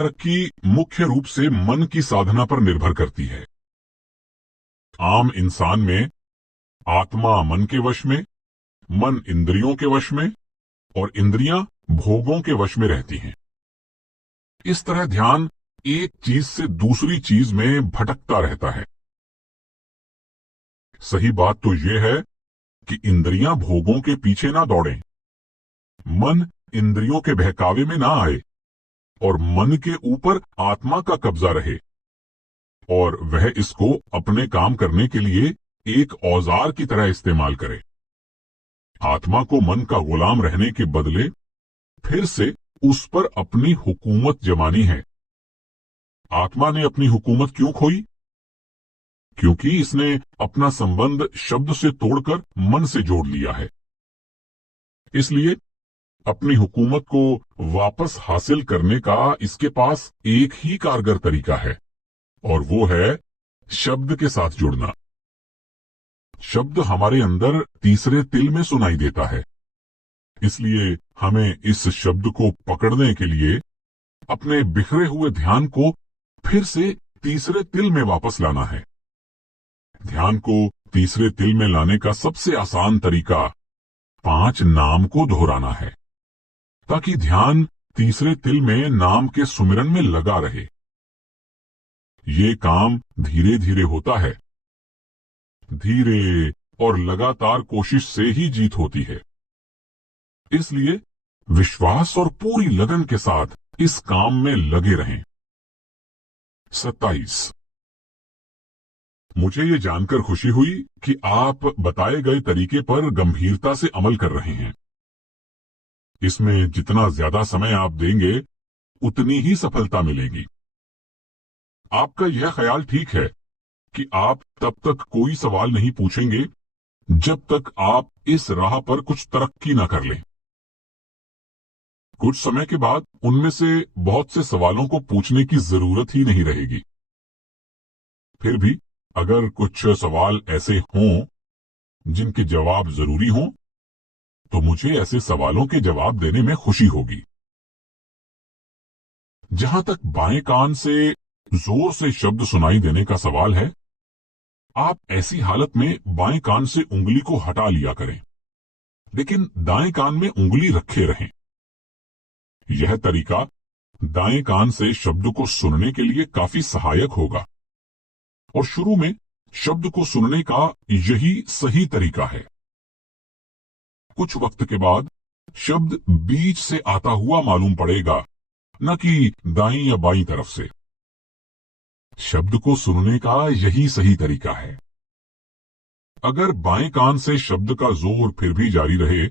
तरक्की मुख्य रूप से मन की साधना पर निर्भर करती है। आम इंसान में आत्मा मन के वश में, मन इंद्रियों के वश में और इंद्रियां भोगों के वश में रहती हैं। इस तरह ध्यान एक चीज से दूसरी चीज में भटकता रहता है। सही बात तो यह है कि इंद्रियां भोगों के पीछे ना दौड़ें, मन इंद्रियों के बहकावे में ना आए और मन के ऊपर आत्मा का कब्जा रहे और वह इसको अपने काम करने के लिए एक औजार की तरह इस्तेमाल करे। आत्मा को मन का गुलाम रहने के बदले फिर से उस पर अपनी हुकूमत जमानी है। आत्मा ने अपनी हुकूमत क्यों खोई? क्योंकि इसने अपना संबंध शब्द से तोड़कर मन से जोड़ लिया है। इसलिए अपनी हुकूमत को वापस हासिल करने का इसके पास एक ही कारगर तरीका है और वो है शब्द के साथ जुड़ना। शब्द हमारे अंदर तीसरे तिल में सुनाई देता है, इसलिए हमें इस शब्द को पकड़ने के लिए अपने बिखरे हुए ध्यान को फिर से तीसरे तिल में वापस लाना है। ध्यान को तीसरे तिल में लाने का सबसे आसान तरीका 5 नाम को दोहराना है, ताकि ध्यान तीसरे तिल में नाम के सुमिरन में लगा रहे। ये काम धीरे धीरे होता है। धीरे और लगातार कोशिश से ही जीत होती है। इसलिए विश्वास और पूरी लगन के साथ इस काम में लगे रहें। 27। मुझे ये जानकर खुशी हुई कि आप बताए गए तरीके पर गंभीरता से अमल कर रहे हैं। इसमें जितना ज्यादा समय आप देंगे उतनी ही सफलता मिलेगी। आपका यह ख्याल ठीक है कि आप तब तक कोई सवाल नहीं पूछेंगे जब तक आप इस राह पर कुछ तरक्की न कर लें। कुछ समय के बाद उनमें से बहुत से सवालों को पूछने की जरूरत ही नहीं रहेगी। फिर भी अगर कुछ सवाल ऐसे हों जिनके जवाब जरूरी हों, तो मुझे ऐसे सवालों के जवाब देने में खुशी होगी। जहां तक बाएं कान से जोर से शब्द सुनाई देने का सवाल है, आप ऐसी हालत में बाएं कान से उंगली को हटा लिया करें, लेकिन दाएं कान में उंगली रखे रहें। यह तरीका दाएं कान से शब्द को सुनने के लिए काफी सहायक होगा और शुरू में शब्द को सुनने का यही सही तरीका है। कुछ वक्त के बाद शब्द बीच से आता हुआ मालूम पड़ेगा, न कि दाईं या बाईं तरफ से। शब्द को सुनने का यही सही तरीका है। अगर बाएं कान से शब्द का जोर फिर भी जारी रहे,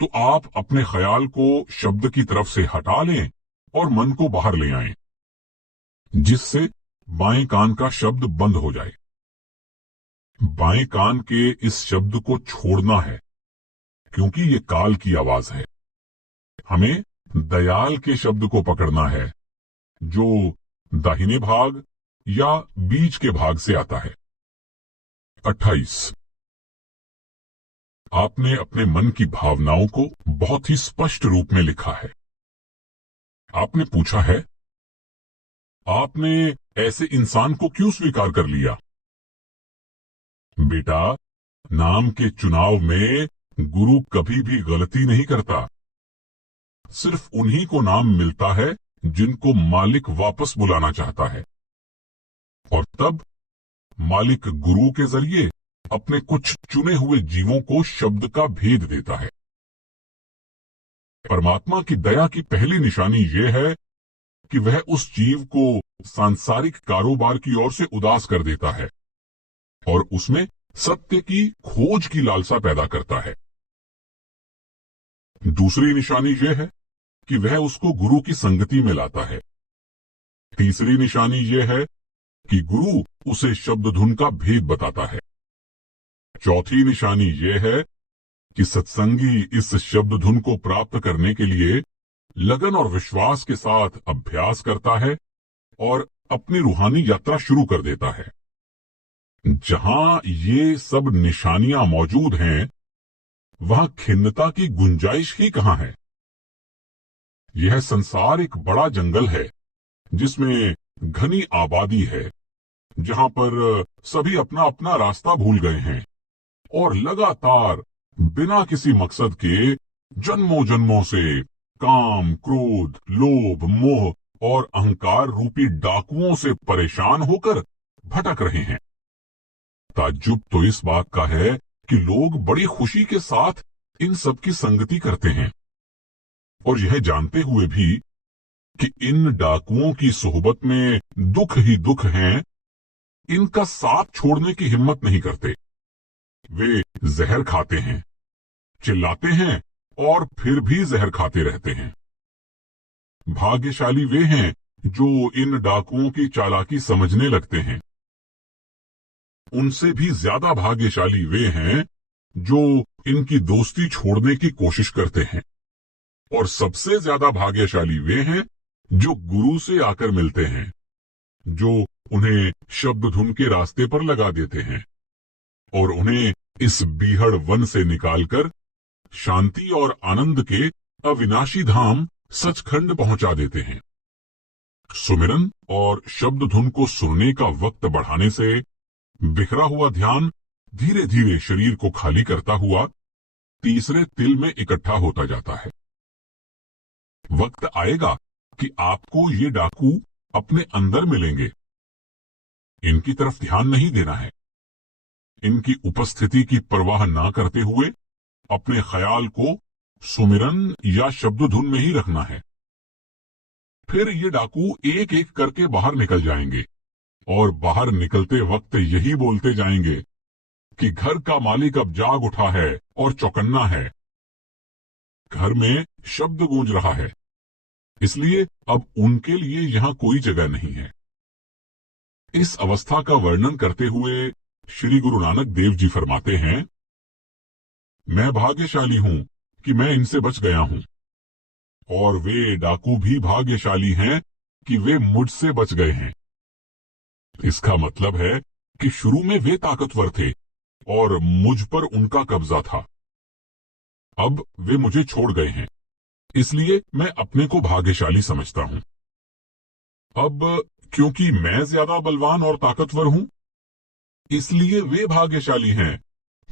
तो आप अपने ख्याल को शब्द की तरफ से हटा लें और मन को बाहर ले आएं, जिससे बाएं कान का शब्द बंद हो जाए। बाएं कान के इस शब्द को छोड़ना है, क्योंकि ये काल की आवाज है। हमें दयाल के शब्द को पकड़ना है, जो दाहिने भाग या बीच के भाग से आता है। 28। आपने अपने मन की भावनाओं को बहुत ही स्पष्ट रूप में लिखा है। आपने पूछा है, आपने ऐसे इंसान को क्यों स्वीकार कर लिया? बेटा, नाम के चुनाव में गुरु कभी भी गलती नहीं करता। सिर्फ उन्हीं को नाम मिलता है जिनको मालिक वापस बुलाना चाहता है, और तब मालिक गुरु के जरिए अपने कुछ चुने हुए जीवों को शब्द का भेद देता है। परमात्मा की दया की पहली निशानी यह है कि वह उस जीव को सांसारिक कारोबार की ओर से उदास कर देता है और उसमें सत्य की खोज की लालसा पैदा करता है। दूसरी निशानी यह है कि वह उसको गुरु की संगति में लाता है। तीसरी निशानी यह है कि गुरु उसे शब्द धुन का भेद बताता है। चौथी निशानी यह है कि सत्संगी इस शब्द धुन को प्राप्त करने के लिए लगन और विश्वास के साथ अभ्यास करता है और अपनी रूहानी यात्रा शुरू कर देता है। जहां ये सब निशानियां मौजूद हैं, वहां खिन्नता की गुंजाइश ही कहां है। यह संसार एक बड़ा जंगल है जिसमें घनी आबादी है, जहां पर सभी अपना अपना रास्ता भूल गए हैं और लगातार बिना किसी मकसद के जन्मों जन्मों से काम, क्रोध, लोभ, मोह और अहंकार रूपी डाकुओं से परेशान होकर भटक रहे हैं। ताज्जुब तो इस बात का है कि लोग बड़ी खुशी के साथ इन सब की संगति करते हैं और यह जानते हुए भी कि इन डाकुओं की सोहबत में दुख ही दुख हैं, इनका साथ छोड़ने की हिम्मत नहीं करते। वे जहर खाते हैं, चिल्लाते हैं और फिर भी जहर खाते रहते हैं। भाग्यशाली वे हैं जो इन डाकुओं की चालाकी समझने लगते हैं। उनसे भी ज्यादा भाग्यशाली वे हैं जो इनकी दोस्ती छोड़ने की कोशिश करते हैं, और सबसे ज्यादा भाग्यशाली वे हैं जो गुरु से आकर मिलते हैं, जो उन्हें शब्द धुन के रास्ते पर लगा देते हैं और उन्हें इस बीहड़ वन से निकालकर शांति और आनंद के अविनाशी धाम सचखंड पहुंचा देते हैं। सुमिरन और शब्द धुन को सुनने का वक्त बढ़ाने से बिखरा हुआ ध्यान धीरे धीरे शरीर को खाली करता हुआ तीसरे तिल में इकट्ठा होता जाता है। वक्त आएगा कि आपको ये डाकू अपने अंदर मिलेंगे। इनकी तरफ ध्यान नहीं देना है। इनकी उपस्थिति की परवाह ना करते हुए अपने ख्याल को सुमिरन या शब्द धुन में ही रखना है। फिर ये डाकू एक एक करके बाहर निकल जाएंगे और बाहर निकलते वक्त यही बोलते जाएंगे कि घर का मालिक अब जाग उठा है और चौकन्ना है। घर में शब्द गूंज रहा है, इसलिए अब उनके लिए यहां कोई जगह नहीं है। इस अवस्था का वर्णन करते हुए श्री गुरु नानक देव जी फरमाते हैं, मैं भाग्यशाली हूं कि मैं इनसे बच गया हूं, और वे डाकू भी भाग्यशाली हैं कि वे मुझसे बच गए हैं। इसका मतलब है कि शुरू में वे ताकतवर थे और मुझ पर उनका कब्जा था। अब वे मुझे छोड़ गए हैं, इसलिए मैं अपने को भाग्यशाली समझता हूं। अब क्योंकि मैं ज्यादा बलवान और ताकतवर हूं, इसलिए वे भाग्यशाली हैं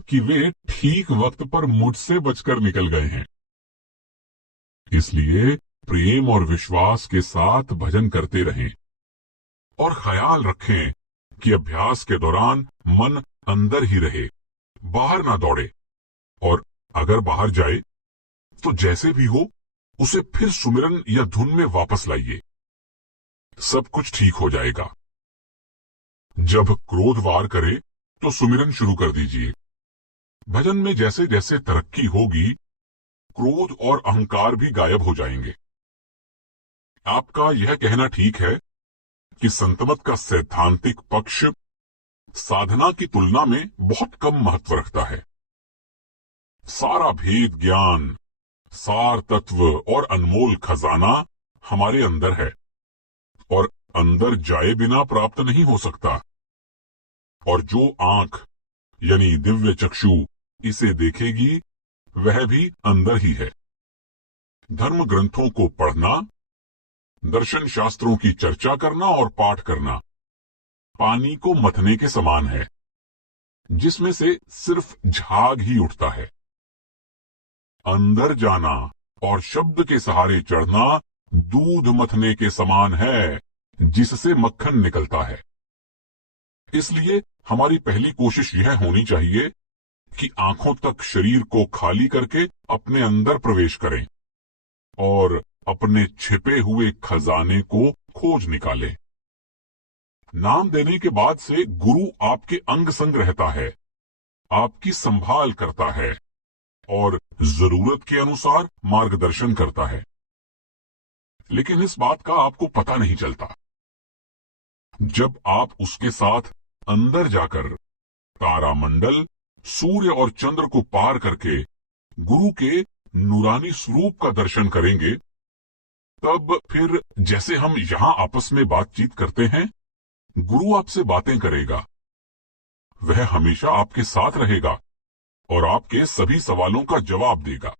कि वे ठीक वक्त पर मुझसे बचकर निकल गए हैं। इसलिए प्रेम और विश्वास के साथ भजन करते रहें और ख्याल रखें कि अभ्यास के दौरान मन अंदर ही रहे, बाहर ना दौड़े, और अगर बाहर जाए तो जैसे भी हो उसे फिर सुमिरन या धुन में वापस लाइए। सब कुछ ठीक हो जाएगा। जब क्रोध वार करे तो सुमिरन शुरू कर दीजिए। भजन में जैसे जैसे तरक्की होगी, क्रोध और अहंकार भी गायब हो जाएंगे। आपका यह कहना ठीक है कि संतमत का सैद्धांतिक पक्ष साधना की तुलना में बहुत कम महत्व रखता है। सारा भेद ज्ञान, सार तत्व और अनमोल खजाना हमारे अंदर है और अंदर जाए बिना प्राप्त नहीं हो सकता। और जो आंख यानी दिव्य चक्षु इसे देखेगी, वह भी अंदर ही है। धर्म ग्रंथों को पढ़ना, दर्शन शास्त्रों की चर्चा करना और पाठ करना पानी को मथने के समान है, जिसमें से सिर्फ झाग ही उठता है। अंदर जाना और शब्द के सहारे चढ़ना दूध मथने के समान है, जिससे मक्खन निकलता है। इसलिए हमारी पहली कोशिश यह होनी चाहिए कि आंखों तक शरीर को खाली करके अपने अंदर प्रवेश करें और अपने छिपे हुए खजाने को खोज निकालें। नाम देने के बाद से गुरु आपके अंग संग रहता है, आपकी संभाल करता है और जरूरत के अनुसार मार्गदर्शन करता है। लेकिन इस बात का आपको पता नहीं चलता। जब आप उसके साथ अंदर जाकर तारामंडल, सूर्य और चंद्र को पार करके गुरु के नूरानी स्वरूप का दर्शन करेंगे, तब फिर जैसे हम यहां आपस में बातचीत करते हैं, गुरु आपसे बातें करेगा। वह हमेशा आपके साथ रहेगा और आपके सभी सवालों का जवाब देगा।